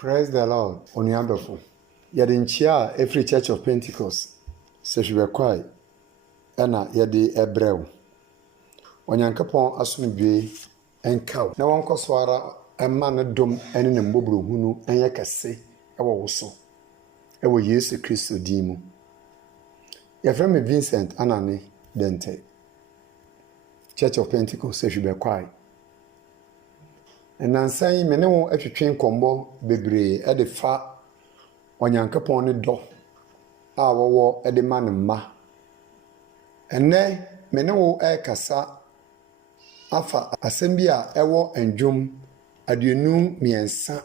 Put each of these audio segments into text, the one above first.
Praise the Lord. Oniadofo. Yɛde nkyia every Church of Pentecost. Sehwebɛkwai. Ɛna yɛde ɛbrɛw. Onyankopɔn asomdwe ɛnkaw. Na wɔnkɔ so ara ɛma ne dom ɛne ne mbɔbrohunu ɛnyɛ kɛse ɛwɔ wo so. Ɛwɔ Yesu Kristo din mu. Yɛfrɛ me Vincent Anane Dente. Church of Pentecost Sehwebɛkwai. Nansan me ne wo atwetwe nkɔmbɔ bebree ɛde fa Onyankopɔn ne dɔ a wɔwɔ ɛde ma ne mma. Ɛnɛ me ne wo ɛkasa afa asɛm bi a ɛwɔ ndwom aduonu mmiɛnsa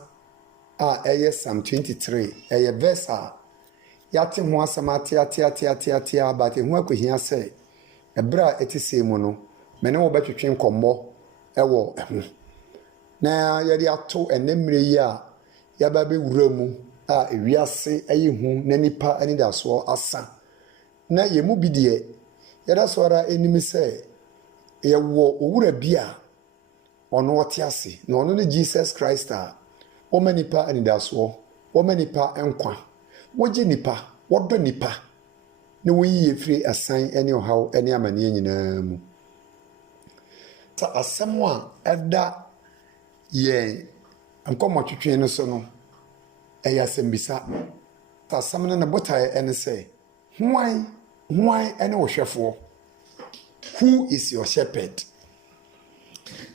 a ɛyɛ Psalm 23 ɛyɛ verse a yɛate ho asɛm ateateateatea but ɛho akɔhia sɛ ɛberɛ a ɛte sɛ mu no me ne wo bɛtwetwe nkɔmbɔ ɛwɔ ɛho. Na yɛde ato ɛnɛmmerɛ yi a yɛba bɛwura mu a ewiase ayi hu na nipa anidasoɔ asa. Na yɛmu bi deɛ yɛda so ara anim sɛ yɛwɔ owura bi a ɔno ɔte ase na ɔno ne Jesus Christ a ɔma nipa anidasoɔ, ɔma nipa nkwa, wɔgye nipa, wɔdɔ nipa na wɔyi yɛfiri asan ne ɔhaw ne amanneɛ nyinaa mu. Sa asɛm a ɛda yɛn nkɔmmɔtwetwe no so no ɛyɛ asɛmbisa. Asɛm no ne botaeɛ ɛne sɛ hwan ɛne wo hwɛfoɔ? Who is your shepherd?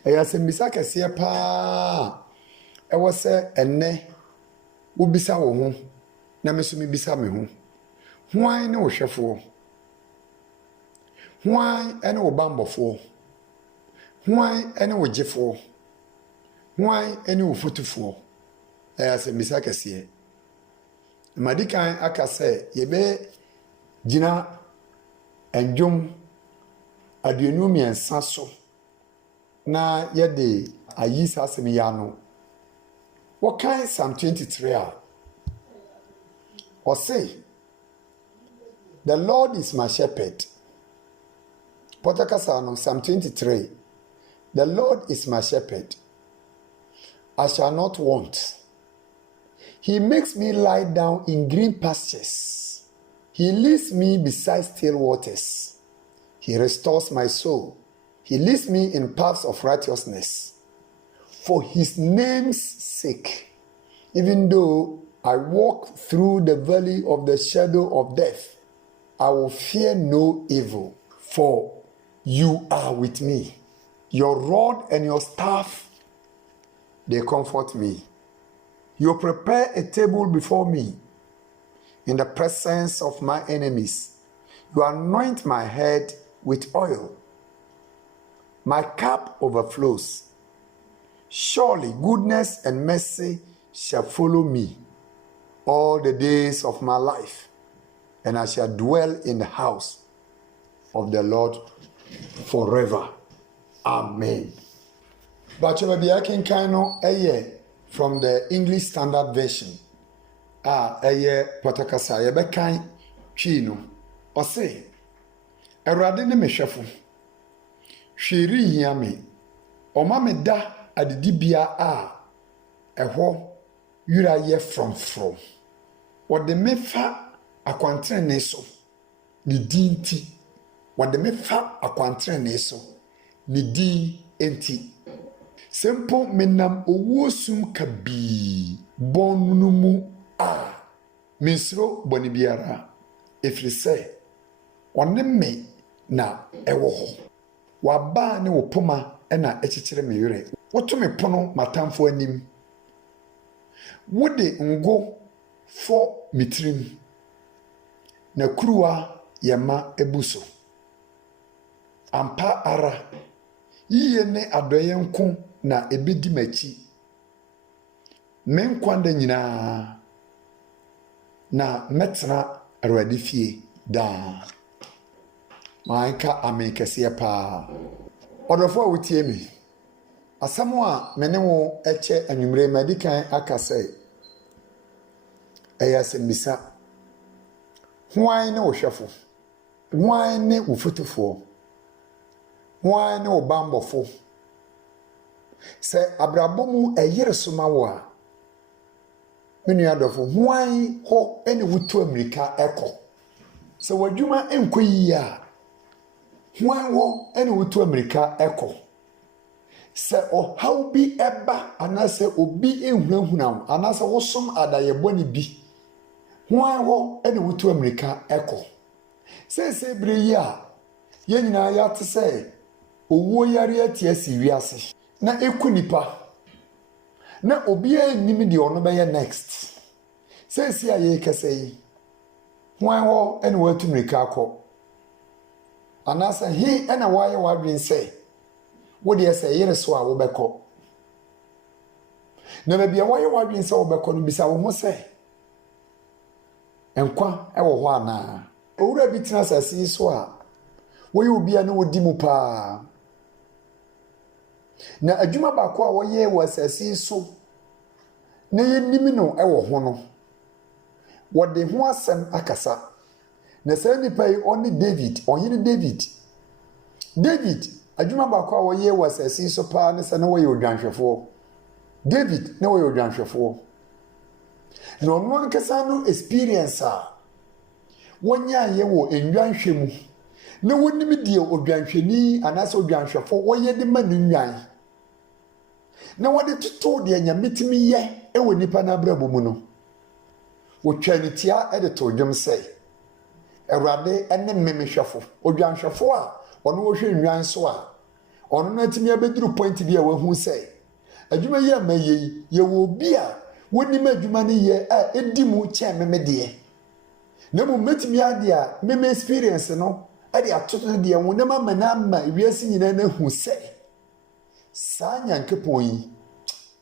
Ɛyɛ asɛmbisa kɛseɛ paa ɛwɔ sɛ ɛnɛ wobisa wo ho na me so mebisa me ho. Hwan ne wo hwɛfoɔ? Hwan ɛne wo bambɔfoɔ? Hwan ɛne wo gyefoɔ? Hwan ɛne wo fotufoɔ? Ɛyɛ asɛmbisa kɛseɛ. Madikan aka sɛ yɛbɛ gyina ndwom aduonu mmiɛnsa so na yɛde ayi saa asɛm yi ano. Wɔkan Psalm 23 a ɔse the Lord is my shepherd. Pɔtakasa no Psalm 23. The Lord is my shepherd. I shall not want. He makes me lie down in green pastures. He leads me beside still waters. He restores my soul. He leads me in paths of righteousness for his name's sake. Even though I walk through the valley of the shadow of death, I will fear no evil, for you are with me. Your rod and your staff, they comfort me. You prepare a table before me in the presence of my enemies. You anoint my head with oil. My cup overflows. Surely goodness and mercy shall follow me all the days of my life, and I shall dwell in the house of the forever. Amen. But I can kind of from the English Standard Version. Patakasa yebekan chino. Ose Erade ne mehwefo. Hweri hia me. Oma me da adidibia a ɛhɔ yura ye from. Wɔde me fa akwantrene so. Ne dinti. Wɔde me fa akwantrene so. Ne din enti. Sempo menam owuo sum kabii bɔn mu a mensro bɔne biara ɛfiri sɛ ɔne me na ɛwɔ hɔ. Waba ne wo poma ɛna ɛkyekyere me werɛ. Woto me pono matamfo anim. Wode ngo fɔ me tirim na kuruwa yɛma ebu so. Ampa ara yiye ne adɔyɛ nko na ebedi machi. Me nkwanda nyinaa na metena Awurade fie daa. Manka amen kɛseɛ paa. Ɔdɔfo a wotie me. Asɛm a me ne wo ɛkyɛ anwummerɛ madikan aka sɛ ɛyɛ asɛmbisa. Hwan ne wo hwɛfo? Hwan ne wo fotufoɔ? Hwan ne wo bambɔfo? Sɛ abrabɔ mu ɛyere so ma wo a menu adofo hwan ho ene wutu America eko se wadwuma enko yi a hwan ho ene wutu America eko se o how bi eba anase obi ehunahuna anase wosom adayeboni bi hwan ho ene wutu America eko se bre yi a ye nyina ya te se owo yare atia si wiase na ekunipa na obi anim de ono be next se a ye kese yi hwan ho ene watu America akọ anase he ena waye wadwen se wo de ese yere so a wo bekọ na bia waye wadwen se wo bekọ no bisa wo ho se enkwa e wo ho ana owura bi tina asase so a wo ye obi ana wodi mu pa na adwuma ba ko a wo ye wo asase so na ye nimi no e wo ho no wo de ho asem akasa na se nipa yi oni David onye David adwuma ba ko a wo ye wo asase so pa ne se na wo ye odwanhwefo David na wo ye odwanhwefo na ono ankasa no experience a wonya ye wo enwanhwe mu na wonimi die odwanhweni anase odwanhwefo wo ye de manu nwan na wo de toto de anyametimi ye e wo nipa na brabo mu no wo twanitia e de to dwom sei Erade ene memehwefo odwanhwefo a ono wo hwe nwan so a ono na timi abeduru point bi a wahu sei adwuma yi amaye ye wo bi a wonim adwuma ne ye a edimu che memede na mu metimi ade a meme experience no ade atoto de wo na mama na ama wiase nyina na hu sei saa nyankepon yi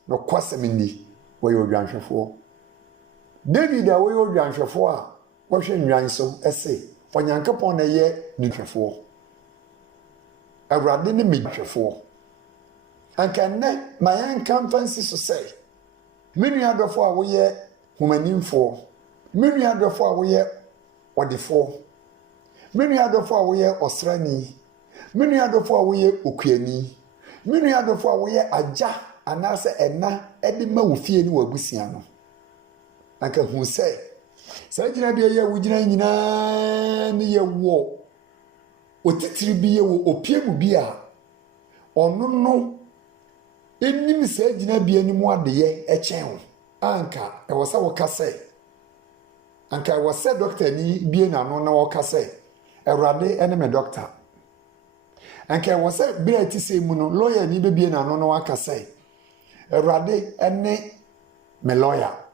no kwasem ni wo ye odwanhwefo David a wo ye odwanhwefo a wohwe nwan so ese onyankopon na ye nihwefo Awurade ne mehwefo anka ne mayanka mfansi so sei menu adofo a wo ye humanimfo menu adofo a wo ye odefo menu adofo a wo ye osrani menu adofo a wo ye okuani menu adofo a wo ye agya anase ena ede ma wo fie ni wabusia no anka hu sei sa gina bia ye wo gina nyina ne ye wo otitiri bi ye wo opiemu bi a ono no enim sa gina bia ni mu ade ye echen ho anka e wo sa wo kase anka wo se doctor ni bia na no na wo kase Erade ene me doctor anka wo se bia ti se mu no lawyer ni be bia na no na wo kase Erade ene me lawyer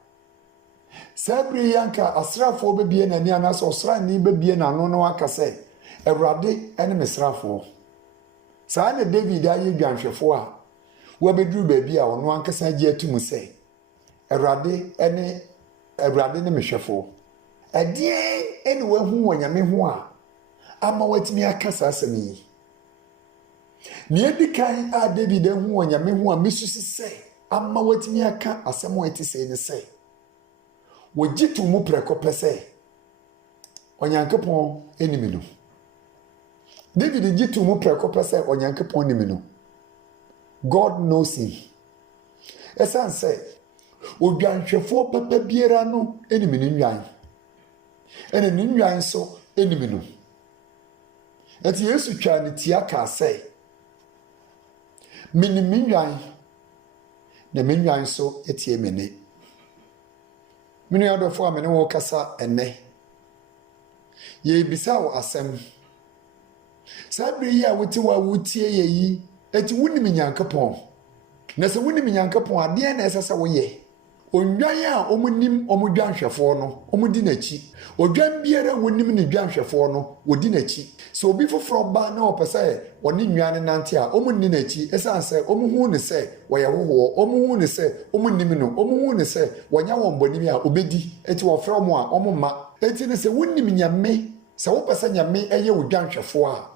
Sabri yanka asrafo bebie na ni anaso osrani bebie na no no aka se Erade ene mesrafo saa ne David aye dwanhwefo a wo beduru ba bia ono ankasa gie atum se Erade ne mehwefo adie ene wahu wanyame ho a ama watimi akasa asemi ni edikan a David hu wanyame ho a mesusi se ama watimi aka asemo etise ne se wojitu mu preko pese onyankopon enimi no David jitu mu preko pese onyankopon enimi no God knows him esan say odwanhwefo papa biera no enimi no nwan ene ni nwan so enimi no eti Yesu twa ne tia ka say minimi nwan na menwan so etie mene Minu adofo amene wo kasa enne ye bisa wo asem sabri yi a wuti wa wutie ye yi eti wunim nyankopon na se wunim nyankopon ade na esese wo ye onwan a omunim omudwanhwefo no omudi nachi odwan biara wonim ne dwanhwefo no wodi nachi so obi foforo ba na opese oni nwan nante a omunni nachi esanse omuhu ne se woye hoho omuhu ne se omunnim no omuhu ne se wonya wonbonimi a obedi eti wo frɛ mo a omma eti ne se wonim nyame se wo pese nyame eye wodwanhwefo a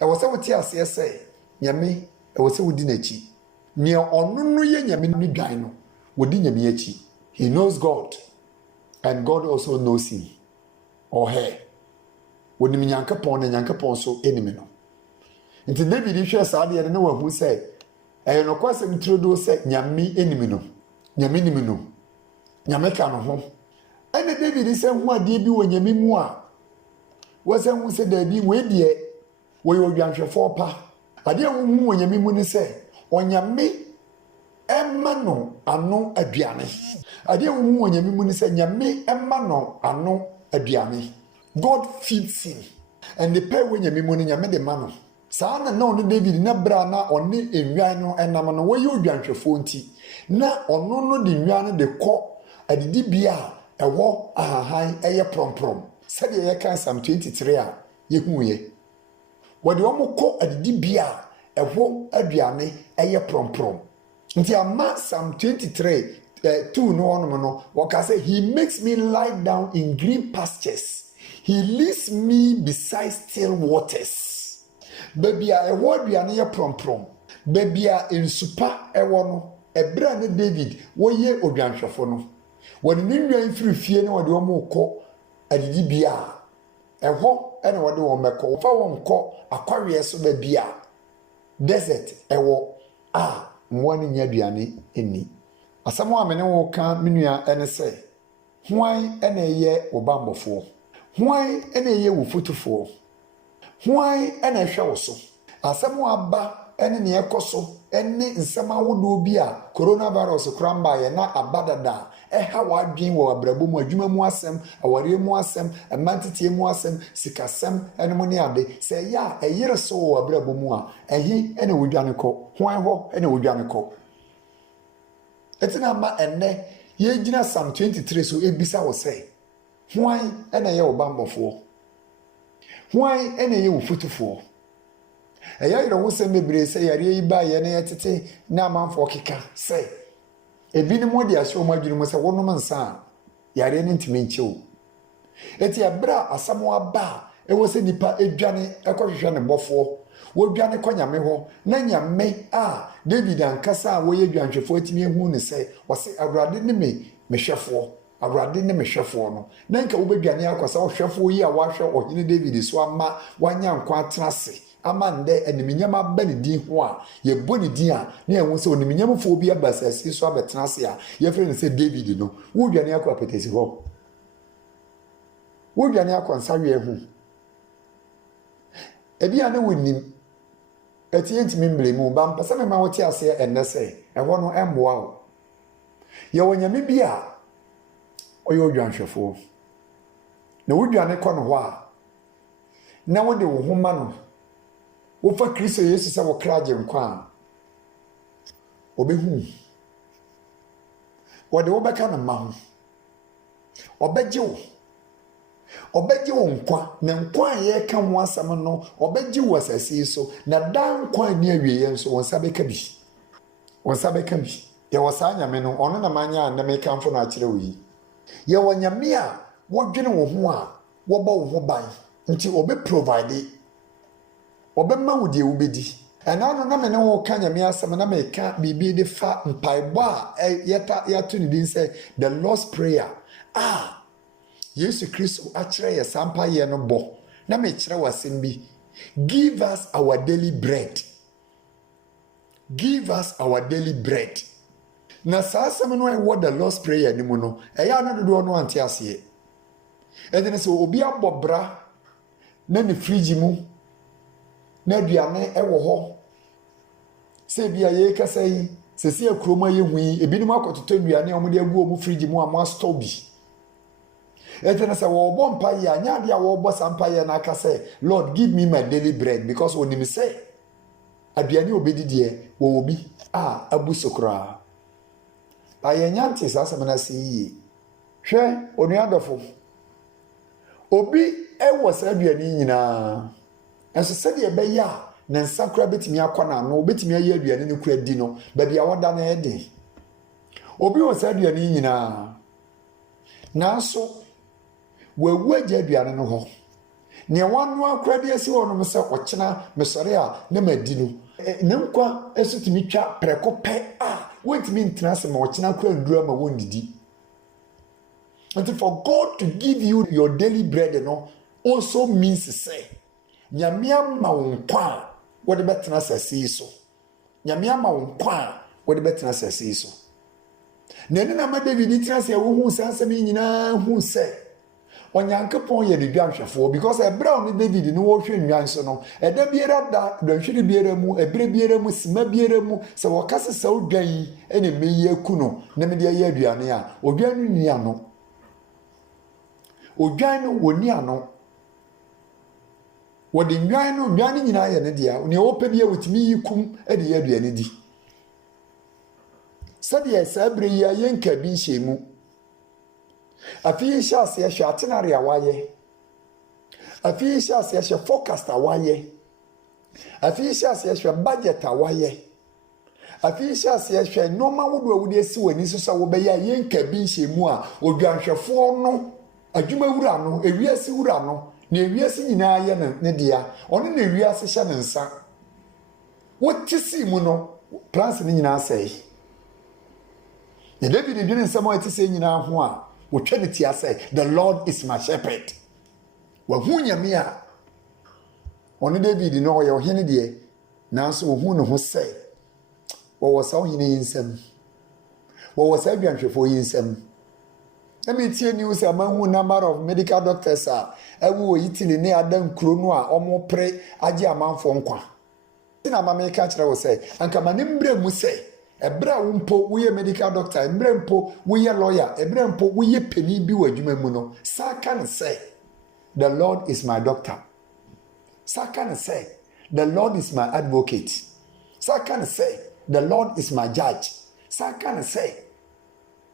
e wo se wote ase se nyame e wo se wodi nachi ne ono no ye nyame ni dwan no wodi nyame achi he knows God and God also knows him or her wonim nyankopon na nyankopon so enimi no nti David hwe saade ne wahu se no kwasem trodo se nyame enimi no nyame nimi no nyameka no ho ene David se ho ade bi wo nyame mu a wo se hu se da bi we de wo yo dwanhwefo pa ade wo hu wo nyame mu ne se onyame emma no ano aduane ade wo hu wo nyame mu ne se nyame emma no ano aduane. God feeds him and the pay when nyame mu ne nyame de ma no saa na no David na bra na one enwan no enam no wo yo dwanhwefo nti na ono no de nwan no de kɔ adidi bia ɛwɔ ahahan ɛyɛ promprom sɛde yɛ kan Psalm 23 a yehu ye wɔde wɔn kɔ adidi bia ɛwɔ aduane ɛyɛ promprom nti ama Psalm 23 2 no ono no wɔka sɛ he makes me lie down in green pastures, he leads me beside still waters. Baby a ɛwɔ aduane yɛ promprom baby a nsupa ɛwɔ no ɛbra ne David wɔyɛ odwanhwɛfo no wɔde ne nwan firi fie na wɔde wɔn kɔ adidi bia ɛhɔ ɛna wɔde wɔn mɛkɔ wɔfa wɔn kɔ akwareɛ so baby a desert ɛwɔ a mmoa ne nya aduane ɛni asɛm a mene wo ka menua ɛne sɛ hwan ɛna ɛyɛ wo bambɔfoɔ hwan ɛna ɛyɛ wo fotufoɔ hwan ɛna ɛhwɛ wo so asɛm a aba ɛne ne ɛkɔ so ɛne nsɛm ahodoɔ bi a coronavirus kramba yɛ na abadada ɛha wadwen wɔ abrabɔ mu adwuma mu asɛm awareɛ mu asɛm ɛmantetie mu asɛm sikasɛm ɛne mu ne ade sɛ ɛyɛ a ɛyere so wɔ abrabɔ mu a ɛhi ɛna wodwane kɔ hwan hɔ ɛna wodwane kɔ ɛtina ma ɛnɛ yɛgyina Psalm 23 so ebisa wɔ sɛ hwan ɛna ɛyɛ wo bambɔfoɔ hwan ɛna ɛyɛ wo fotufoɔ ɛyɛ yerɛ wo sɛ bebree sɛ yareɛ yi ba yɛ na yɛtete na amanfoɔ keka sɛ ebinom de ahyɛ wɔn adwene mu sɛ wɔnom nsa a yareɛ no ntumi nkyɛw eti ɛbrɛ a asɛm aba a ɛwɔ sɛ nipa edwane ɛkɔhwehwɛ ne bɔfoɔ wɔdwane kɔ nyame hɔ na nyame a David ankasa a wɔyɛ dwanhwɛfoɔ atumi ehu ne sɛ wɔsɛ awurade ne me mehwɛfoɔ awurade ne mehwɛfoɔ no na nka wobɛdwane akɔsa ɔhwɛfoɔ yi a wahwɛ ɔhene David so ama wanya nkwa atena ase ama ndɛ animnyam aba ne din ho a yɛbɔ ne din a na yɛhu sɛ animnyamfoɔ bi aba asase so abɛtena ase a yɛfrɛ no sɛ David no wodwane akɔ apɛtɛsi hɔ wodwane akɔ nsaweɛ ho ebi a na wonim ɛtie ntimi mblemu ba mpɛ me ma wote aseɛ ɛnnɛ sɛ ɛhɔ no ɛmmoa wo yɛwɔ nyame bi a ɔyɛ odwanhwɛfoɔ na wodwane kɔ no hɔ a na wode wo ho ma no wofa Kristo Yesu sɛ wo kra gye nkwa a ɔbɛhu wɔde wobɛka no ma ho ɔbɛgye wo nkwa na nkwa a yɛka ho asɛm no ɔbɛgye wo asase yi so na da nkwa ni awie nso wɔn nsa bɛka bi yɛwɔ saa nyame no ɔno na manya a na mekamfo no akyerɛ wo yi yɛwɔ nyame a wɔdwene wo ho a wɔbɔ wo ho ban nti ɔbɛprovide ɔbɛma wo deɛ wobɛdi ɛna no na me ne wo ka nyame asɛm na meka biribi de fa mpaebɔ a yɛato ne din sɛ the Lord's Prayer Yesu Kristo akyerɛ yɛ saa mpaeɛ no bɔ na mekyerɛ w'asɛm bi give us our daily bread na saa asɛm no ɛwɔ the Lord's Prayer ni mu no ɛyɛ ano dodoɔ no ante aseɛ ɛdene sɛ obi abɔ bra na ne fridge mu na aduane ɛwɔ hɔ sɛ bia yɛkasa yi sɛsi akuroma yɛhu yi ebinom akɔtotɔ aduane a wɔde agu wɔn fridge mu a wɔn astɔ bi ɛtena sɛ wɔbɔ mpaeɛ a nyade a wɔbɔ saa mpaeɛ na aka sɛ Lord give me my daily bread because onim sɛ aduane obɛdi deɛ wɔwɔ bi a abu so koraa ayɛnya nte saa asɛm no ase yie hwɛ onua dɔfo obi ɛwɔ saa aduane nyinaa ɛnso sɛdeɛ ɛbɛyɛ a ne nsa kora bɛtumi akɔ n'ano bɛtumi ayɛ aduane no kora di no baabi a wɔda no ɛden obi wɔ saa aduane nyinaa nanso wawu agya aduane no hɔ nea wanoa kora de asi hɔ nom sɛ ɔkyena mesɔre a na madi no ne nkwa ɛso tumi twa prɛko pɛ a wɔntumi ntena ase ma ɔkyena kora ndura ma wɔndidi nti for God to give you your daily bread no also means sɛ nyame ama wo nkwa a wɔde bɛtena asase yi so nyame ama wo nkwa a wɔde bɛtena asase yi so Nene na ma David tira se wo hu sanse me nyina hu se Onyankopon ye ne dwanhwefo because ebra on David no wo hwe nwan so no eda biera da dwanhwere biera mu ebre biera mu sima biera mu se wo kase se odwan ene meyi aku no na me de ye aduane a odwan no ni ano odwan no woni ano wo de nwan nyina ye ne dia ne wo pa bia wotimi yikum e de ye aduane di sɛdeɛ saa bere yi a yɛnka bi nhyɛ mu afei hyɛ aseɛ hwɛ atenare a wayɛ afei hyɛ aseɛ hwɛ forecast a wayɛ afei hyɛ aseɛ hwɛ budget a wayɛ afei hyɛ aseɛ hwɛ nneɛma wodoɔ a wode asi w'ani so sɛ wobɛyɛ a yɛnka bi nhyɛ mu a odwanhwɛfoɔ no adwuma wura no ewiase wura no na ewiase nyinaa yɛ ne dea ɔno na ewiase hyɛ ne nsa wote si mu no plans ne nyinaa sɛe the David didn't say more to say nyina ho a wo twa ne tia say the Lord is my shepherd wa hu nyame a ono David no ye ohene de nanso wo hu ne ho say wo wo sa ohene yinsam wo wo sa dwanhwefo yinsam emi tie news a man hu number of medical doctors a ewu oyitini ne adan kuro no a omo pre age amanfo nkwa tina ma me ka kire wo say anka manimbre mu say ebra wumpo wo medical doctor ebra mpo wo lawyer ebra mpo wo peni bi wadwuma mu no saka ne say the Lord is my doctor saka ne say the Lord is my advocate saka ne say the Lord is my judge saka ne say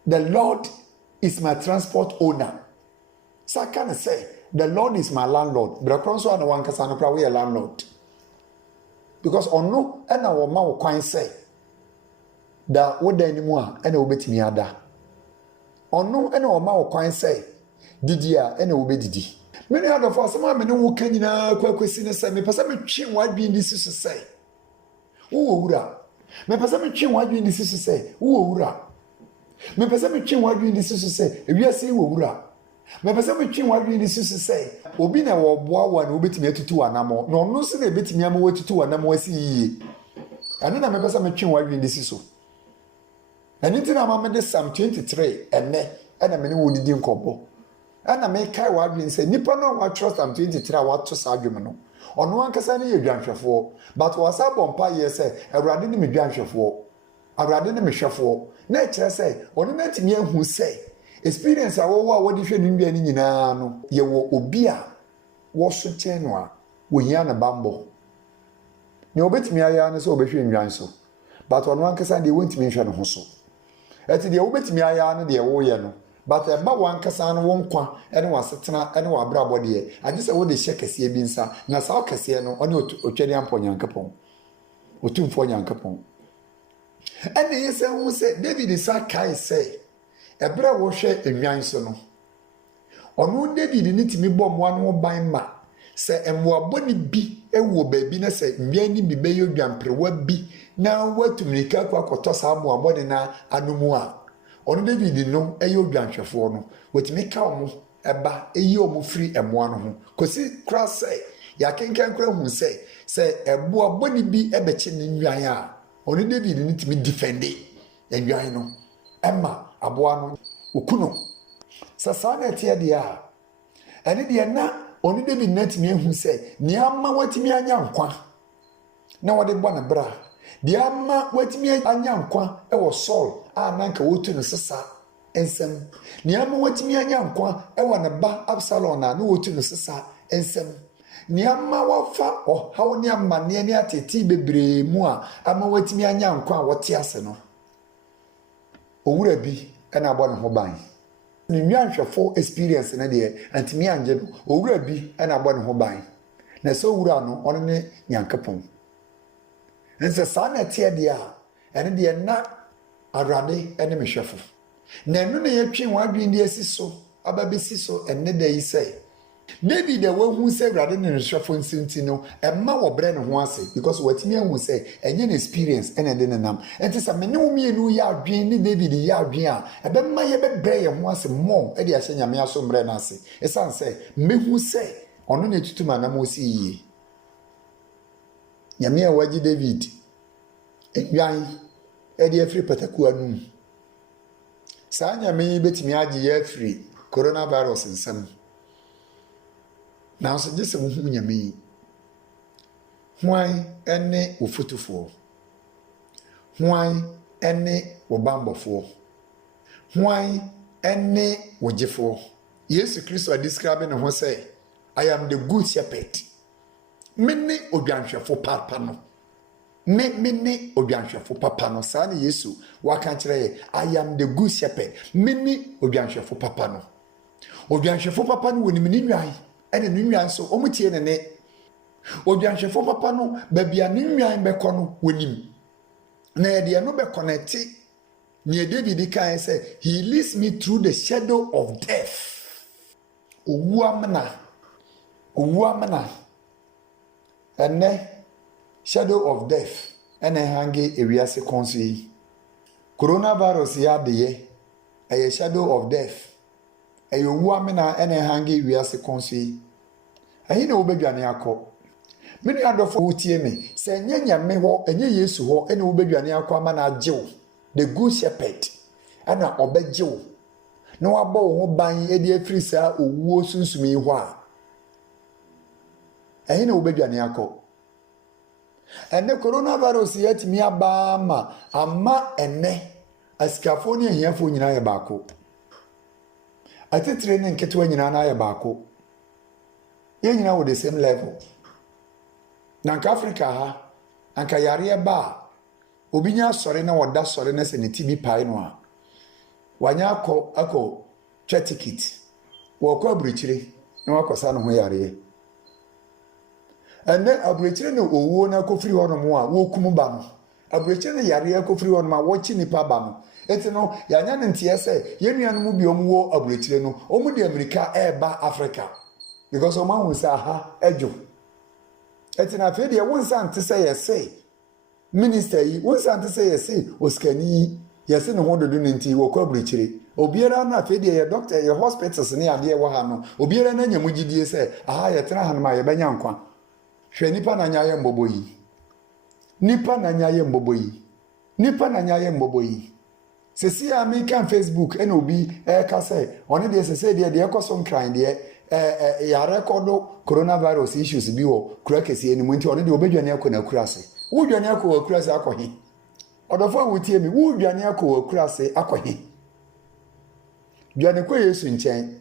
the Lord is my transport owner saka ne say the Lord is my landlord brakronso ana wankasa no pra wo landlord because ono na wo ma wo kwan say da woda animu a ene wobetimi ada ono ene o ma wo kwan sei didi a ene wobedidi me ne adofo asema me ne wo ka nyina kwakwesi ne se me pesa me twi wadwi ndi siso sei wo wura me pesa me twi wadwi ndi siso sei wo wura me pesa me twi wadwi ndi siso sei ewiase wo wura me pesa me twi wadwi ndi siso sei obi na wo boa wa na wobetimi atutu anamo no no se na ebetimi ama watutu anamo asi yiye ane na me pesa me twi wadwi ndi siso Anything I'm among Psalm 23 and na many would didn't couple. And I make Kai Wadwin say, Nipper no what trust Psalm 23 what to Sagumano. On one Cassani, you drank for, but was a bompa, yes, say, a radin me drank for. A radin me shuffle. Nature say, on a net me who say, experience our what if you didn't be any no, ye will obia, was so tenua, we yan a bambo. No bet me I am so between Janso, but on one Cassani went to mention Hosso. Eti de wobetimi aya no de wo ye no but eba wan kasa no won kwa ene wasetena ene wa brabo de age se wo de hye kase bi nsa na sa kase no one otwede ampo nyankapon otumfo nyankapon ene yese hu se David sa kai se ebra wo hwe enwan so no ono David ni timi bom wa no ban ma se emwa boni bi ewo ba bi na se nwan ni bi be yodwamprewa bi na watumika kwa kotosa amu abode na anumu a ono David no eyo dwanhwefo no watumika omo eba eyi omo free emoa no ho kosi kra say ya kenken kra hu say se ebo aboni bi ebeche ne nwan a ono David ni timi defende enwan no emma aboa no okuno sasa na tie de a ene de na ono David na timi hu say ni amma watimi anya nkwa na wode bɔ na bra dia ma watimi anya nkwa ewo Saul a nanka wotu no sesa ensem nia ma watimi anya nkwa ewo na ba Absalom na wotu no sesa ensem nia ma wafa hawo ni amane ni ateti bebre mu a ama watimi anya nkwa wote ase no owura bi na abɔ ne ho ban ni nwanhwefo experience na de antimi anje no owura bi na abɔ ne ho ban na so owura no ono ne nyankapon nse sana tie dia ene de na arade ene mehwefo na enu na yetwe wadwen de asiso ababesiso ene da yi sei David da wahu se arade ne mehwefo nsinti no emma wo bre ne ho ase because watimi ahu se enye na experience ene de ne nam enti se mene wo mienu ya adwen ni David ya adwen a ebemma ye bebre ye ho ase mom e de ahye nyame aso mbre na ase esan se mehu se ono na tutuma na mo si yi nyame a wagi David enwan e de afri pataku anum saa nyame yi betimi agye ya free coronavirus nsam na so gese wo hu nyame yi hwan ene wo fotofo hwan ene wo bambofo hwan ene wo gifo Yesu Kristo describe ne ho say I am the good shepherd mene odwanhwefo papa no mene odwanhwefo papa no saa ne Yesu waka kire I am the good shepherd mene odwanhwefo papa no odwanhwefo papa no woni mini nwan ene ne nwan so omutie ne odwanhwefo papa no babia ne nwan bekọ no wonim na ye no be connect ne David kan say he leads me through the shadow of death owu amana ene shadow of death ene hange ewiase konso yi coronavirus ya de ye shadow of death owu amana ene hange ewiase konso yi ayi na obedwane akọ mini adofo wotie me se nyanya me ho enye Yesu ho ene obedwane akọ amana agyew the good shepherd ana obegyew na wabọ wo ban edi afiri saa owuo sunsumi ho a ayi na obedwane akọ ene coronavirus yatimi aba ama ene asikafo ne ahiafo nyina ye baako atetre ne nketewa nyina na ye baako ye nyina wo the same level na nka Africa ha anka yare ba obinya sore na woda sore na se ne tibi pai no a wanya akọ twa ticket wo kwa aburuchire na wakosa no ho yare ene aburuchire no owuo na akofiri ho no mo a wo kumu ba no aburuchire no yare akofiri ho no ma wo chi nipa ba no eti no yanya ne ntie se yenuanu mu bi omwo aburuchire no omu de America eba Africa because omo hu sa ha ejo eti na fe de wonsa nte se yese minister yi wonsa nte se yese oskani yese ne ho dodo nti wo kwa aburuchire obiara na fe de ye doctor ye hospitals ne ade wo ha no obiara na nyamugidie se aha ye tena hanma ye benya nkwa hwe nipa na nya ye mbobo yi nipa na nya ye mbobo yi nipa na nya ye mbobo yi sesi American Facebook ene obi ka say oni de sese de ekoso nkran de ya record coronavirus issues bi wo kura kesi eni mu nti oni de obedwane akọ kura se wo dwane akọ kura se akọ hi odofo wutie mi wo dwane akọ kura se akọ hi dwane kọ Yesu nchen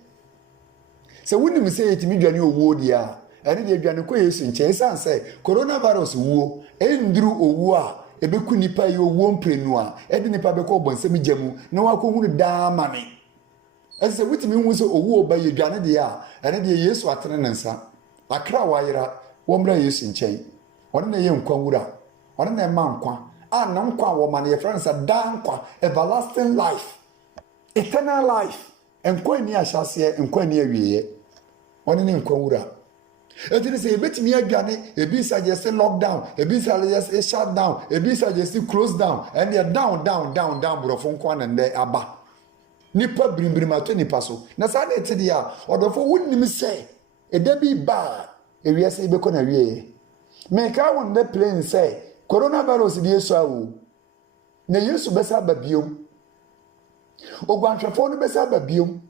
se wonim se yetimi dwane owo dia ene de dwane kọ Yesu nchen san say coronavirus wo enduru owo a ebeku nipa yi owo mprenu a ede nipa be ko bonsem gyamu na wakohunu daa mame ese witimi hu se owo ba ye dwane de a ene de Yesu atene nensa akra wayira wo mra Yesu nchen one na ye nkwa wura one na ma nkwa a na nkwa wo ma na ye friends da nkwa everlasting life eternal life nkwa ni ahyase nkwa ni awieye one ne nkwa wura etini se ebetimi adwane ebi suggest lockdown ebi suggest shut down ebi suggest close down and they down brofo nkwa na nde aba nipa brimbirim ato nipa so na sa na etidi a odofo wonnim se edabi ba ewiase ibeko na wieye me ka won the plane say coronavirus bi Yesu awu na Yesu besa babiom ogwanhwefo no besa babiom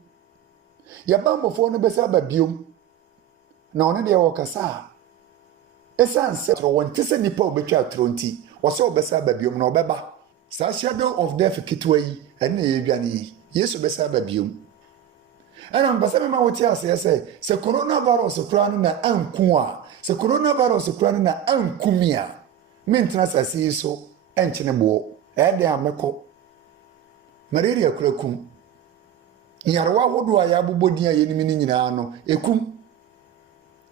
yabambofo no besa babiom na one de wokasa esanse tro wonte se nipa obetwa tro nti wo se obesa babiom na obeba sa shadow of death kitwa yi ene ye dwane yi Yesu besa babiom ana mbasa me ma wote ase se coronavirus kura no na anku a se coronavirus kura no na ankumia mentena sase so enchene bo de ameko malaria kura kum yarwa hodo a ya bobodin a yenimi ni nyina no ekum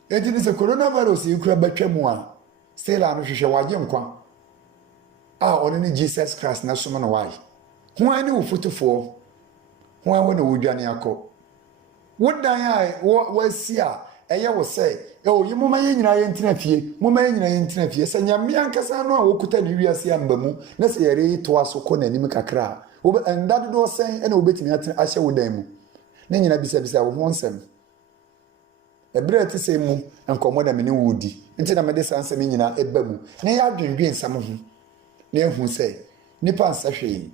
enti se coronavirus yikura batwamu a stela no hwehwe waje nkwa a one ni Jesus Christ na so no wai ho ani wo fotofo ho an wona wodwane akọ wodan a wasi a eye wo se yimoma ye nyina ye ntina fie moma ye nyina ye ntina fie se nyame ankasa no a wokuta ne wiase amba mu na se yare to aso ko na nim kakra wo ndade do sen ena obetimi atena ahye wodan mu ne nyina bisa wo ho nsem ebre te se mu enkomo da me ne wodi nti na me de sansem nyina eba mu na ya dwendwen nsam ho na ehu se nipa nsa hwee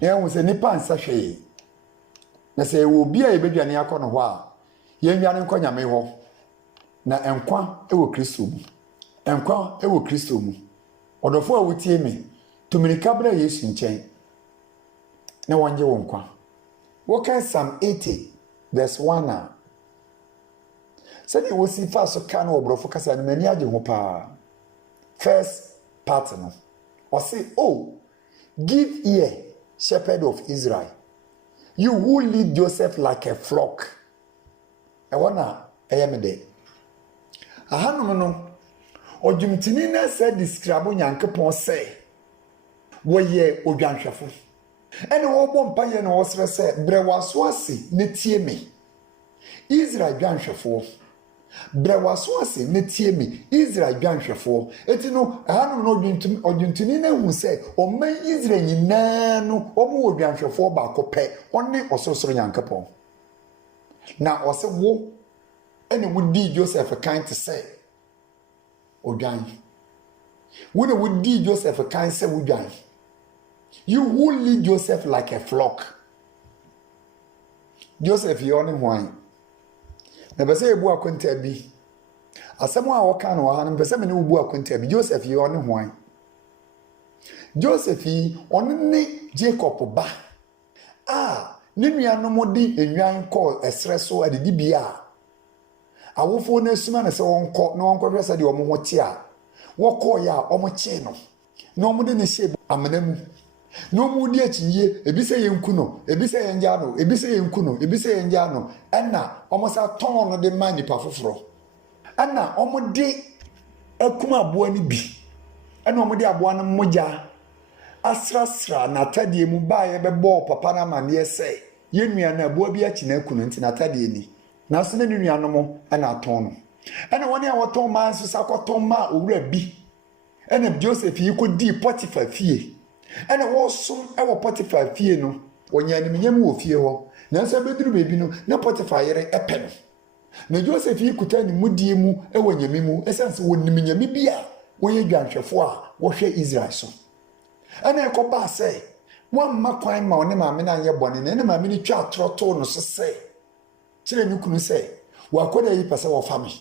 na ehu se nipa nsa hwee na sɛ ɛwɔ obi a yɛbɛdwane akɔ no hɔ a yɛndwane nkɔ nyame hɔ na nkwa ɛwɔ Kristo mu nkwa ɛwɔ Kristo mu ɔdɔfo a wotie me tumirika bra Yesu nkyɛn na wɔngye wo nkwa wɔka Psalm 80 verse 1 a sɛdeɛ wɔsi fa so ka no ɔbrɔfo kasa no mani agye ho paa first part no ɔse oh give ear shepherd of Israel you who lead Joseph like a flock ɛwɔ na ɛyɛ me de ahanom no ɔdwumtini na sɛ describe Nyankopɔn sɛ wɔyɛ odwanhwɛfo ɛne wɔbɔ mpayɛ na wɔsrɛ sɛ brɛ waso ase ne tie me Israel dwanhwɛfo brɛ waso ase ne tie me Israel dwanhwɛfo eti no ahanom no ɔdwumtini na hu sɛ ɔman Israel nyinaa no ɔmo wɔ dwanhwɛfo baako pɛ ɔne ɔsorosoro Nyankopɔn na ɔsɛ wo ɛne wodi Joseph kan te sɛ odwan wo ne wodi Joseph kan sɛ wodwan you who lead Joseph like a flock Joseph yɛ ɔne hwan na bɛsɛ yɛbu akonta bi asɛm a wɔka no wɔ ha no bɛsɛ me ne wobu akonta bi Joseph yɛ ɔne hwan Joseph yi ɔne ne Jacob ba a ne nuanom de enwan kɔ ɛsrɛ so adidibea a awofo na asuma ne sɛ wɔnkɔ na wɔnkɔhwɛ sɛ deɛ ɔmo ho te a wɔkɔɔ ya ɔmo kyee no na ɔmo de ne hyɛ amana mu na ɔmo di akyiye ebi sɛ yɛnku no ebi sɛ yɛngya no ebi sɛ yɛnku no ebi sɛ yɛngya no ɛna ɔmo sa tɔn no de ma nipa foforɔ ɛna ɔmo de akum aboa no bi ɛna ɔmo de aboa no mogya asrasra n'atadeɛ mu baa yɛbɛbɔ papa no amanneɛ sɛ yɛnnua no aboa bi akyi na aku no nti n'atadeɛ ni na so ne nuanom ɛna atɔn no ɛna wɔne a wɔtɔn maa nso sa kɔtɔn maa owura bi ɛna Joseph yi kɔdii Potiphar fie ɛna wɔsom ɛwɔ Potiphar fie no wɔnyɛ animnyam wɔ fie hɔ nanso ɛbɛduru baabi no na Potiphar yere ɛpɛ no na Joseph yi kuta ne mudie mu ɛwɔ nyame mu ɛsiane sɛ wɔnim nyame bi a wɔyɛ dwanhwɛfo a wɔhwɛ Israel so ɛna ɛkɔbaa sɛ wɔamma kwan ma ɔne maame no anyɛ bɔne na ɛne maame no twa atorɔtoo no so sɛ kyerɛ ne kunu sɛ wakɔda yi pɛ sɛ wɔfa me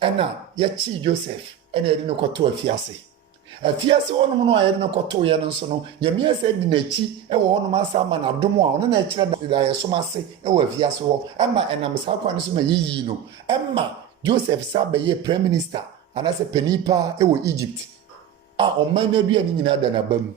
ɛna yɛkyii Joseph ɛna yɛde no kɔtoo afiase hɔnom no a yɛde no kɔtoo yɛ no nso no nyame asɛ di n'akyi ɛwɔ hɔnom asa ama n'adom a ɔno na ɛkyerɛ da yɛsom ase ɛwɔ afiase hɔ ɛma ɛnam saa kwan no so ma yɛyii no ɛma Joseph sa bɛyɛ prime minister anaasɛ panin paa ɛwɔ Egypt a ɔman no aduane nyinaa da n'aba mu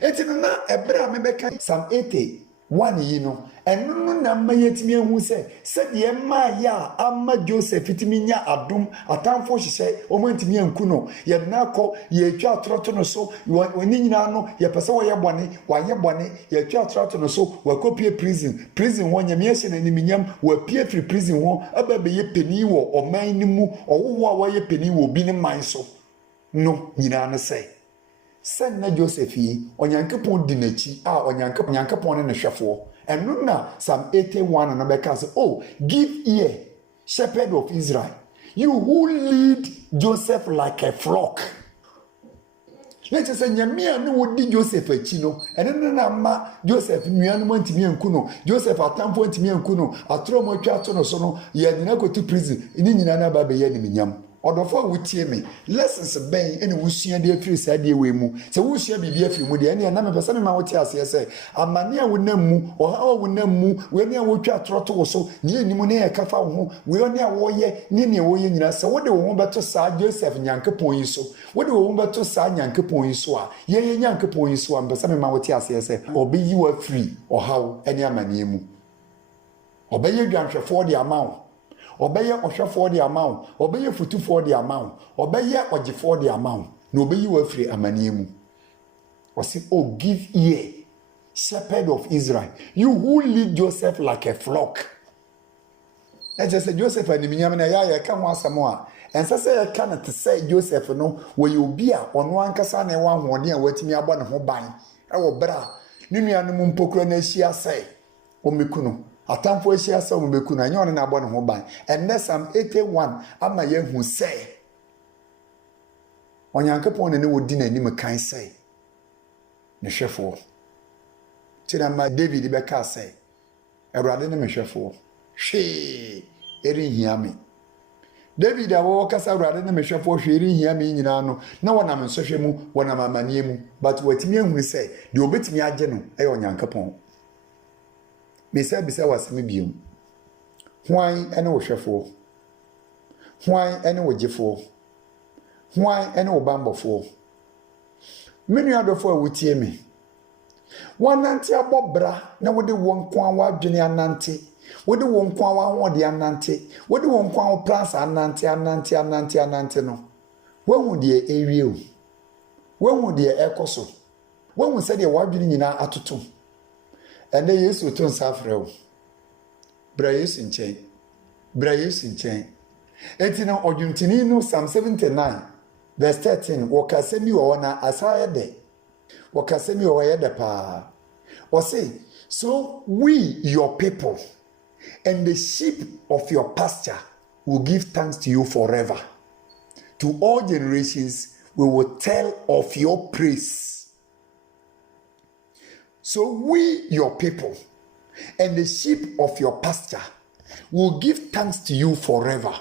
eti no na ɛberɛ a mebɛka Psalm 81 yi no ɛno no na mma yɛtumi ahu sɛ sɛdeɛ mmaa yɛ a ama Joseph tumi nya adom atamfo hyehyɛ ɔmo ntumi anku no yɛde no akɔ yɛatwa atorɔto no so wɔne nyinaa no yɛpɛ sɛ wɔyɛ bɔne wɔanyɛ bɔne yɛatwa atorɔto no so wɔakɔpie prison hɔ nyame ahyɛ n'animnyam wɔapie firi prison hɔ aba bɛyɛ panin wɔ ɔman no mu ɔwowo a wɔyɛ panin wɔ obi ne man so no nyinaa no sɛ na Joseph yi Onyankopɔn di n'akyi a Onyankopɔn ne hwɛfoɔ ɛno na Psalm 81 na bɛka sɛ oh give ear shepherd of Israel you who lead Joseph like a flock na kyerɛ sɛ nyame a ne wɔdi Joseph akyi no ɛno no na ma Joseph nuanom antumi anku no Joseph atamfo antumi anku no atorɔ mu atwa ato no so no yɛde no akɔto prison ne nyinaa no aba bɛyɛ animnyam ɔdɔfo a wotie me lessons bɛn ɛna wosua de afiri saa deɛ wei mu sɛ wosua biribi afiri mu deɛ ɛne na mepɛ sɛ mema wote aseɛ sɛ amane a wonam mu ɔhaw a wonam mu wei a wotwa atorɔto wo so ne anim ne yɛka fa wo ho wei ne a wɔyɛ ne nea wɔyɛ nyinaa sɛ wode wo ho bɛto saa Joseph Nyankopɔn yi so wode wo ho bɛto saa Nyankopɔn yi so a yɛyɛ Nyankopɔn yi so a mepɛ sɛ mema wote aseɛ sɛ ɔbɛyi wo afiri ɔhaw ne amaneɛ mu ɔbɛyɛ dwanhwɛfoɔ de ama wo ɔbɛyɛ ɔhwɛfoɔ de ama wo ɔbɛyɛ futufoɔ de ama wo ɔbɛyɛ ɔgyefoɔ de ama wo na ɔbɛyi wo afiri amaneɛ mu ɔse oh give ear shepherd of Israel you who lead Joseph like a flock na kyerɛ sɛ Joseph animnyam na yɛka ho asɛm a ɛnsɛ sɛ yɛka no te sɛ Joseph no wɔyɛ obi a ɔno ankasa na ɛwɔ ahoɔden a watumi abɔ ne ho ban ɛwɔ berɛ a ne nuanom mpokura no ahyia sɛ ɔmmɛku no atamfo ahyia sɛ ɔmmɛku no ɛnyɛ ɔno na abɔ ne ho ban ɛnnɛ Psalm 81 ama yɛahu sɛ Onyankopɔn ne wɔdi n'anim kan sɛ ne hwɛfoɔ kyerɛ ma David bɛka sɛ Awurade ne mehwɛfoɔ hwee ɛrenhia me. David a wɔkasa Awurade ne mehwɛfoɔ hwee ɛrenhia me nyinaa no na wɔnam nsɔhwɛ mu wɔnam amanneɛ mu but watumi ahunu sɛ deɛ obɛtumi agye no ɛyɛ Onyankopɔn. Bisa wasɛm biom. Hwan ɛne wo hwɛfoɔ? Hwan ɛne wo gyefoɔ? Hwan ɛne wo bambɔfoɔ? Me nua adɔfoɔ a wotie me. Wanante abɔ bra na wode wɔn nko a wadwene anante. Wode wɔn nko a wahoɔde anante. Wode wɔn nko a plans anante no. Wahu deɛ ɛwie o. Wahu deɛ ɛkɔ so. Wahu sɛdeɛ wadwene nyinaa atoto. Ɛnɛ Yesu to nsa frɛ wo. Bra Yesu nkyɛn. Bra Yesu nkyɛn. Enti na ɔdwuntini no Psalm 79 verse 13 wɔkasa bi wɔ hɔ na asa yɛ dɛ. Wɔkasa bi wɔ hɔ yɛ dɛ paa. Wɔse, so we your people and the sheep of your pasture will give thanks to you forever. To all generations we will tell of your praise. So we your people and the sheep of your pasture will give thanks to you forever.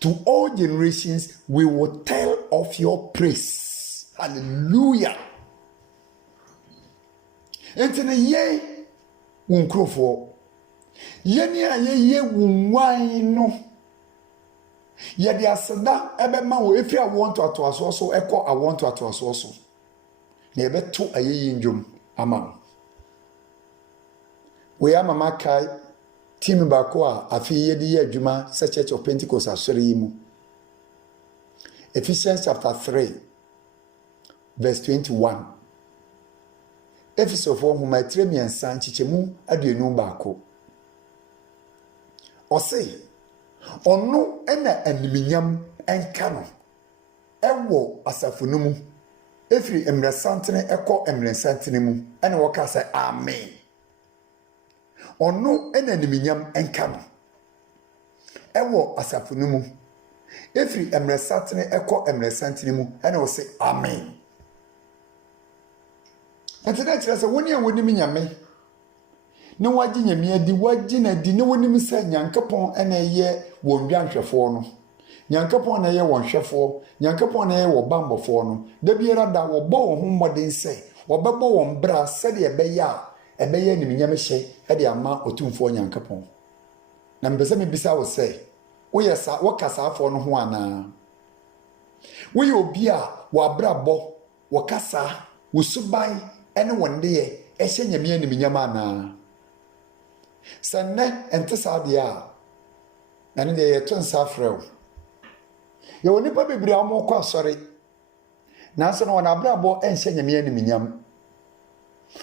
To all generations we will tell of your praise. Hallelujah. Entene ye unkrofo. Ye ni a ye wunwan no. Ye di aseda ebe ma wo efri a want to atoaso so ekọ a want to atoaso so. Na ebe to ayeyi ndwom ama. We are mama kai team bako a afi ye di ye adwuma se Church of Pentecost asori yi mu. Ephesians chapter 3 verse 21. Efeso for homa tremiensa nchichemu aduonu baako. Ose ono ena animinyam enka no ewo asafunu mu efiri emresantene ekọ emresantene mu ene woka say amen. Ono ena animinyam enka no ewo asafunu mu efiri emresantene ekọ emresantene mu ene wo say amen. Entena kyerɛ sɛ woni a wonim nyame ne wagye nyame adi wagye na di ne wonim sɛ Nyankopɔn ena yɛ wɔn dwanhwɛfoɔ no. Nyankopɔn na yɛ wɔn hwɛfoɔ, Nyankopɔn na yɛ wɔn bambɔfoɔ no. Da biara da wɔbɔ wɔn ho mmɔden sɛ wɔbɛbɔ wɔn bra sɛdeɛ ɛbɛyɛ a ɛbɛyɛ nimnyam hyɛ ɛde ama otumfoɔ Nyankopɔn. Na mbese me bisa wo sɛ woyɛ sa wɔkasaafoɔ no ho ana? Woyɛ obi a wɔabrabɔ wɔkasa wosuban ene wonde ehye nyame animnyam ana sanne ente saade a ane de yeto nsa frɛw ye woni pa bebiri amokɔ asɔre nanso no wona abrabɔ enhye nyame animnyam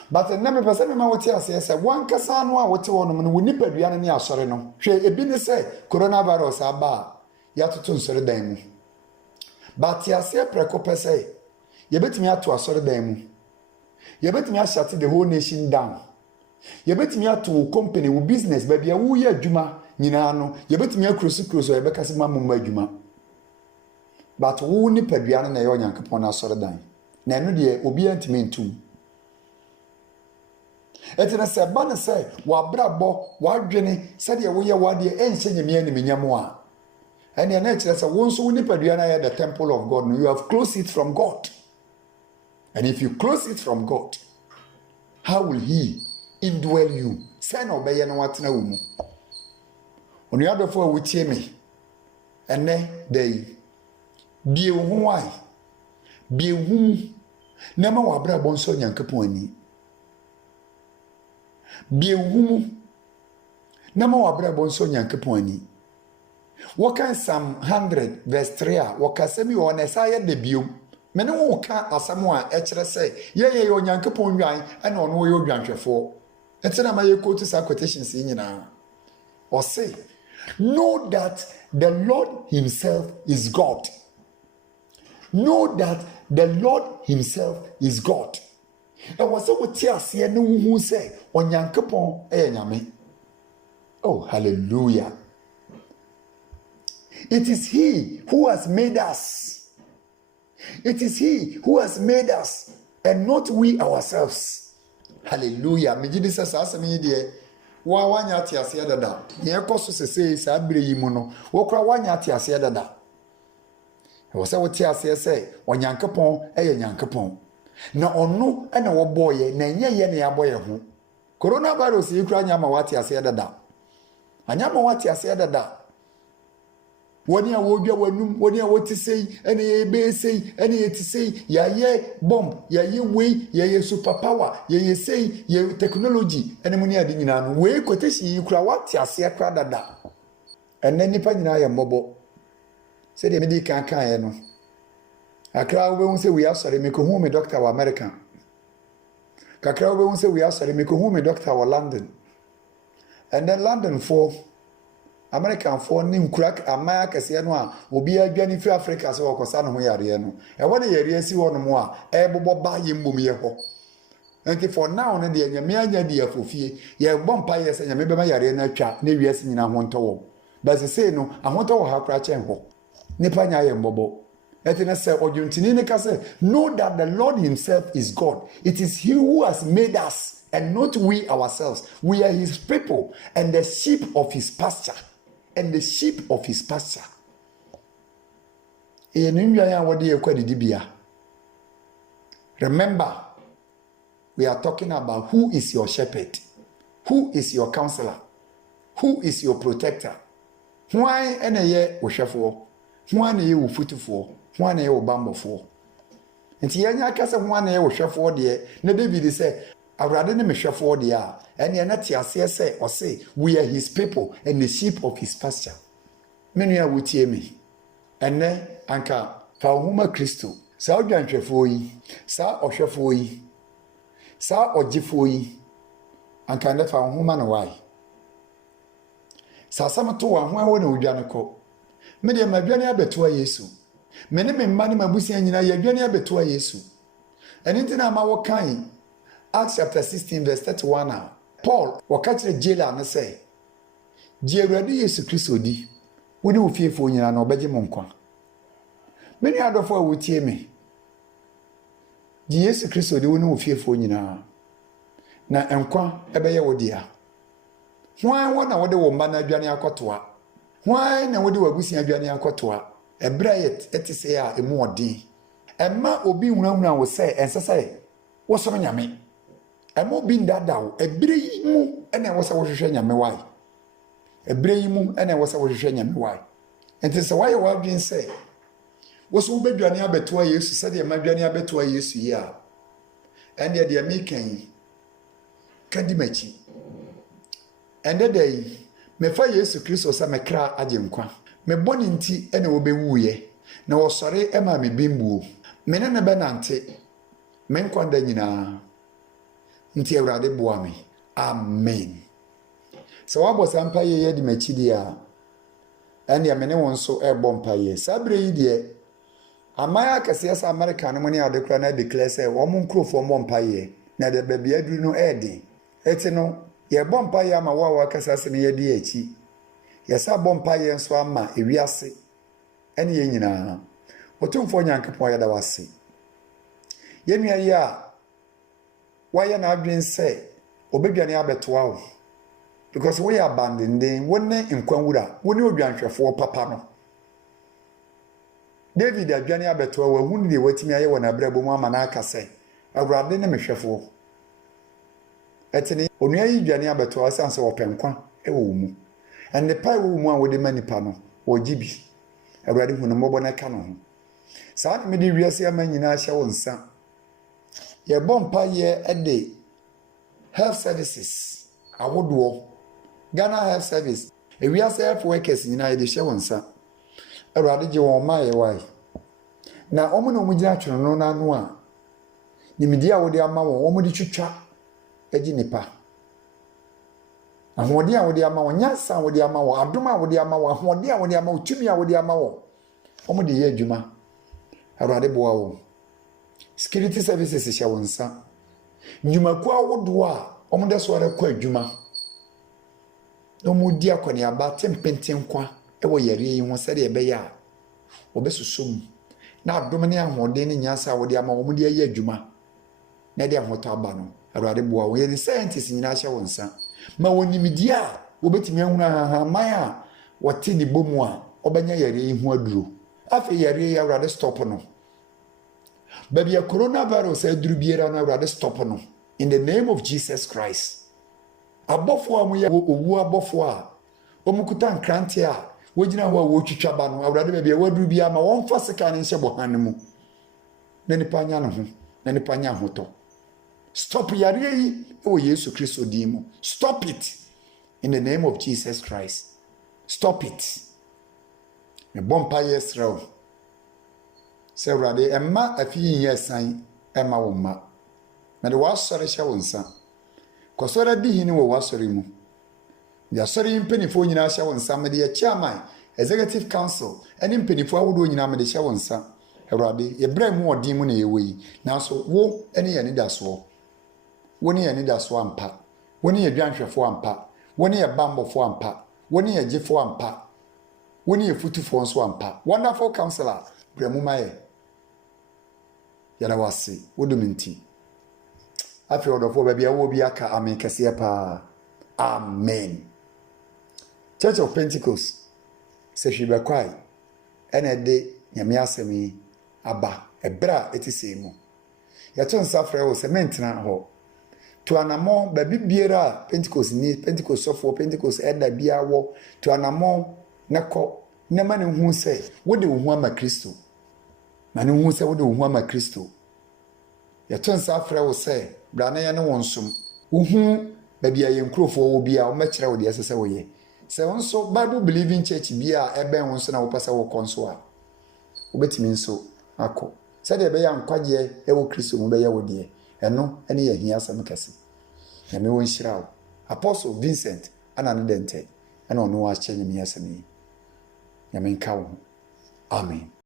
but na me pese me ma wote ase sɛ wankasa no a wote wonom no woni padua no ne asɔre no hwɛ ebi ne sɛ coronavirus aba ya toto nsɔre dan mu but ya se preko pese ye betimi ato asɔre dan mu. Yebetimi ashati the whole nation down. Yebetimi ato company wo business baby a wo ye adwuma nyina no yebetimi akrosu yebekase ma mumma adwuma. But wo ni padua no na ye Onyankopɔn na asɔre dan. Na eno de obi antimi ntum. Etina se ba ne se wa brabɔ wa dwene se de wo ye wade enhye nyame animnyam a. Ene na kyerɛ se wo nso wo ni padua na ye the temple of God no you have closed it from God. And if you close it from God, how will he indwell you? Say no be no watena wo mu. Onu adofo a wotie me. Ene dey bie wo ho ai. Bie hu na ma wa bra bon so Nyankopɔn ani. Bie hu na ma wa bra bon so Nyankopɔn ani. Wokan Psalm 100 verse 3 a wokasemi wo na sa ye de biom. Mene wo ka asamo a ekere se ye Onyankopɔn nwan ene ono ye odwanhwefo etina ma ye quote sa quotations nyina or say know that the Lord himself is God. Know that the Lord himself is God. E was so tie ase ne hu se Onyankopɔn nyame. Oh hallelujah. It is he who has made us. It is he who has made us and not we ourselves. Hallelujah. Me gidi sasa asemi de wa wanya ate ase dada ye koso sese saa bere yi mu no wo kura wanya ate ase dada wo se wo te ase se onyankopon eye nyankopon na ono na wo boye na enye na ya boye ho coronavirus yi kura nya ma wate ase dada anya ma wate ase dada woni a wo dwa wanum woni a wo ti sei ene ye be sei ene ye ti sei ya ye bomb ya ye wei ya ye super power ya ye sei ye technology ene mu ni ade nyina no wei koteshi yi kura wate ase kura dada ene nipa nyina ya mbobo se de me di kan ye no akra wo be hu se we asore me ko hu me doctor wa America kakra wo be hu se we asore me ko hu me doctor wa London and then London for American for nim crack amaya kese no a obi adwani fi Africa so okosa no ho yare no e wona yare asi wo no mo a e bobo ba ye mbom ye ho enti for now ne de nyame anya di afofie ye bompa ye se nyame be ma yare na atwa na wiase nyina ho ntowo ba se sei no ahontowo ha kra chen ho nipa nya ye mbobo etina se ojuntini ne ka se know that the Lord himself is God. It is he who has made us and not we ourselves. We are his people and the sheep of his pasture. And the sheep of his pasture. Remember, we are talking about who is your shepherd, who is your counselor, who is your protector. Why any ye wo hwefo? Why na ye wo futufo? Why na ye wo bambofo? Nti yenya kasa why na ye wo hwefo de na David say awrade ne mehwefo de a ene na te ase say o say we are his people and the sheep of his pasture. Menu ya wotie me ene anka fa homa Kristo sa odwanhwefo yi sa ohwefo yi sa ogifo yi anka ne fa homa na wai sa samato wa ho awo na odwane ko me de madwane abeto Yesu me ne me mma ne mabusia nyina ya dwane abeto Yesu ene ntina ma wo kan Acts chapter 16 verse 31 now. Paul wakachire jailer na say Jeruade Yesu Kristo di woni ofiefo nyina na obeje mo nkwa meni adofo awutie me Yesu Kristo di woni ofiefo nyina na nkwa ebeye wodia hwan wona wode wo mba na adwane akotoa hwan na wode wagusia adwane akotoa ebra yet etise a emu odin emma obi hunahuna wo say ensese wo so nyame emo bi ndadawo ebire yi mu ene wo se wo hwehwe nyame wai ebire yi mu ene wo se wo hwehwe nyame wai enti se wai wa dwen se wo so bedwane abeto Yesu se de madwane abeto Yesu yi a ende de mi kan kadi machi ende dai me fa Yesu Kristo se me kra age nkwa me boni nti ene wo bewuye na wo sore ema me bimbuo me ne be nante me nkwanda nyina nti Awurade boa me amen so wabo sampa ye di machidi a ene ya mene won so e bompa ye sabre yi de amaya kase sa America no mani adekra na declare say wo mon krofo bompa ye na de babia duru no edi eti no ye bompa ye ama wa kasa se ne ye di achi ye sa bompa ye nso ama ewiase ene ye nyina otumfo nyankopon ya da wase ye nua ye a why na adwen say obedwane abetoa wo because we are abandoned wonne nkwanwura woni odwanhwefo papa no David adwane abetoa wo hunu de watimi aye wona brabo mu ama na aka say Awurade ne mehwefo etene onua yi dwane abetoa sanse wo penkwa ewo mu ende pai wo mu a wode manipa no wo gibi Awurade hunu mbobo na ka no ho saa me de wiase amanyina ahya wo nsa ye bompa ye ede health services awodo Ghana Health Service ewiase health workers nyina ye de hye wonsa Awurade je won ma ye wai na omo na omo gina tweno no na no a nimidi a wode ama won omo de twitwa agi nipa ahode a wode ama won nyansa wode ama won adom a wode ama won ahode a wode ama won tumi a wode ama won omo de ye adwuma Awurade boa won security services hye wonsa ndwumaku awodo a omo de so rekɔ adwuma no mu di akɔne aba tempenten kwa ewo yare yi ho sɛ de ebe ya obesusom na adom ne ahode ne nyansa wode ama omo de ye adwuma na de ahoto aba no Awurade boa wo ye scientists nyina hye wonsa ma wonimidi a wobetimi ahuna hahaman a wote ni bomu a obanya yare yi ho aduro afi yare ya awrade stop no babia coronavirus aduru biera na awrade stop no in the name of Jesus Christ abofo a mo ya owu abofo a omukuta nkrante a wogina ho a wotwitwa ba no awrade babia waduru bia ma wonfa seka ne nhyɛ bohan mu na nipa nya no ho na nipa nya hoto stop yare yi o Yesu Kristo dimo stop it in the name of Jesus Christ stop it me bompa yesrew se awrade emma afi yesan emma wo ma na de wasore hye wonsa kosora di hini wo wasore mu ya sore mpenifo nyina hye wonsa me de chairman executive council eni mpenifo awodo nyina me de hye wonsa awrade ye bra mu odin mu na yewi na so wo eni ye ni daso woni ye ni daso ampa woni ye dwanhwefo ampa woni ye bambofo ampa woni ye gifo ampa woni ye futufo nso ampa wonderful counselor bra mu maye yara wase woduminti afi odofo ba bia wo bi aka amen kase pa amen. Church of Pentecost se hwiba kwai ene de nyame asemi aba ebra etisemu ya to nsafre wo se mentena ho to anamo ba bibiera Pentecost ni Pentecost sofo Pentecost eda bia wo to anamo nako na mane hu se wo de hu ama Kristo mane hu se wo de hu ama Kristo ya to nsafre wo se bra na ya ne wonsum wo hu ba bia ye nkrofo wo bia wo mekere wo de asese wo ye se wonso Bible believing church bia eben wonso na wo pasa wo konso a obetimi nso akọ sede be ya nkwaje ewo Kristo mu be ya wo de eno ene ye hia asem kase na me won hyirawo Apostle Vincent ana ne dente ena ono wa kye nyame asem yi nyame nka wo amen.